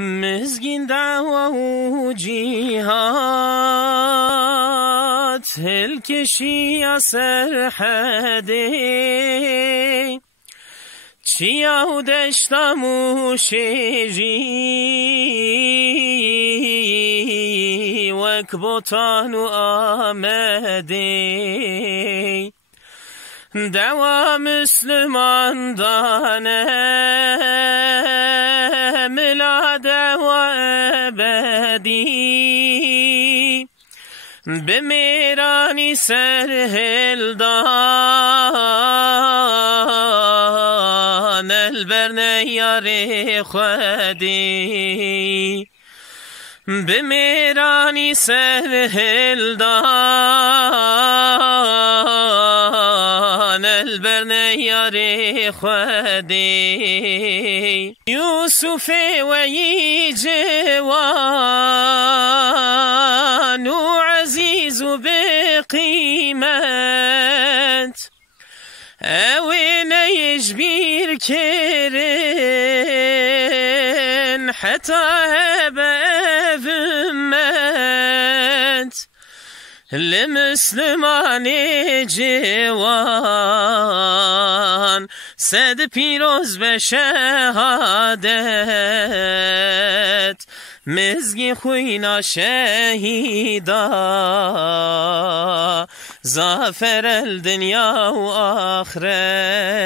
مزگین دعوا و جیهاد هلکشی سرحده چیا و دشتم و شیری وک بوتان و آمده دوا مسلمان دانه ملا دوا ابدی به میرانی سرهل دان البرنه یار خودی به میرانی سرهل دان البرنه یار خودی یوسف وی جوان و عزیز و بقیمت اوین یجبیر کرن حتی بفمت لمسلمان جوان صد پیروز به شهادت مزگی خوینا شهیدا زافر الدنیا و آخرت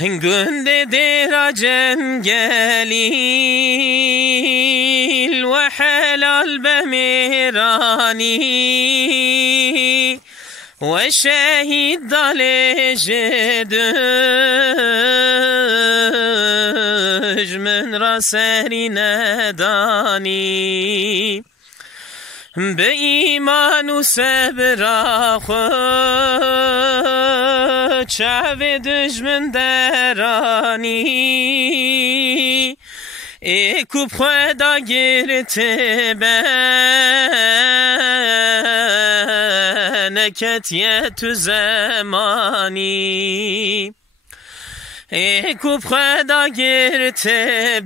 گنده دیرا جنگلیل و حلال بمیرانی و شهید دالش دجمن را سهری ندانی به ایمان و صبر خود چاو دجمن درانی ای کوب خدا گرته بنکتیه تو زمانی ای کوب خدا گرته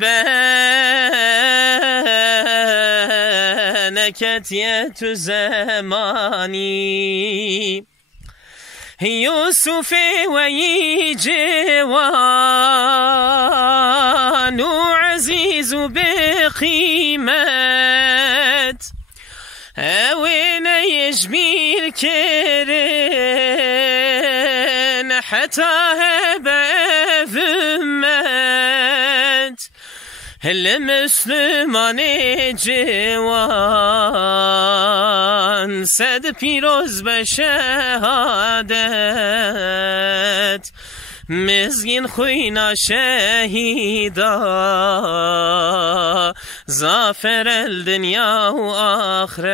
بنکتیه تو زمانی یوسف وی جوان و عزیز و بقیمت اوین یجبیر کرن حتی بفمت لمسلمان جوان صد پیروز به شهادت مزگین خوینا شهیدا زافر الدنیا و آخرت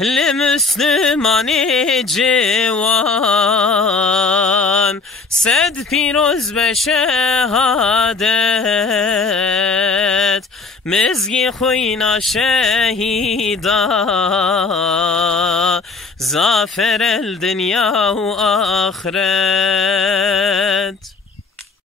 لمسلمان جوان صد پیروز به شهادت مزگی خوینا شهیدا زافر الدنیا و آخرت